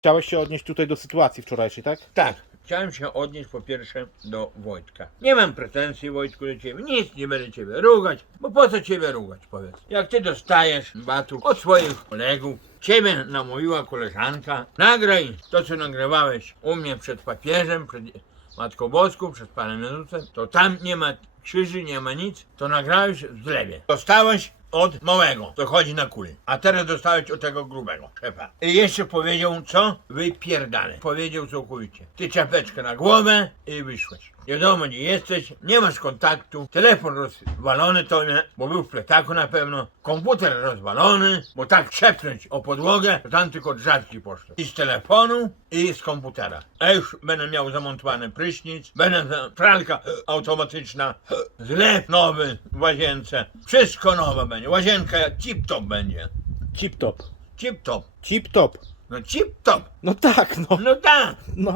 Chciałeś się odnieść tutaj do sytuacji wczorajszej, tak? Tak, chciałem się odnieść po pierwsze do Wojtka. Nie mam pretensji Wojtku do ciebie, nic nie będę ciebie rugać, bo po co ciebie rugać, powiedz. Jak ty dostajesz batu od swoich kolegów, ciebie namówiła koleżanka, nagraj to co nagrywałeś u mnie przed papieżem, przed Matką Boską, przed Panem Jezusem, to tam nie ma krzyży, nie ma nic, to nagrałeś w zlewie. Dostałeś od małego, to chodzi na kuli. A teraz dostałeś od tego grubego szefa. I jeszcze powiedział co? Wypierdalę. Powiedział całkowicie. Ty czapeczkę na głowę i wyszłeś. Wiadomo gdzie jesteś, nie masz kontaktu, telefon rozwalony to nie, bo był w pletaku na pewno, komputer rozwalony, bo tak trzepnąć o podłogę, to tam tylko drzazgi poszły. I z telefonu, i z komputera. A już będę miał zamontowany prysznic, będę za- pralka automatyczna, zlew nowy w łazience, wszystko nowe będzie, łazienka jak tip-top będzie. Tip top. Tip-top, Tip top. no tip-top, No tak, no. no tak. no.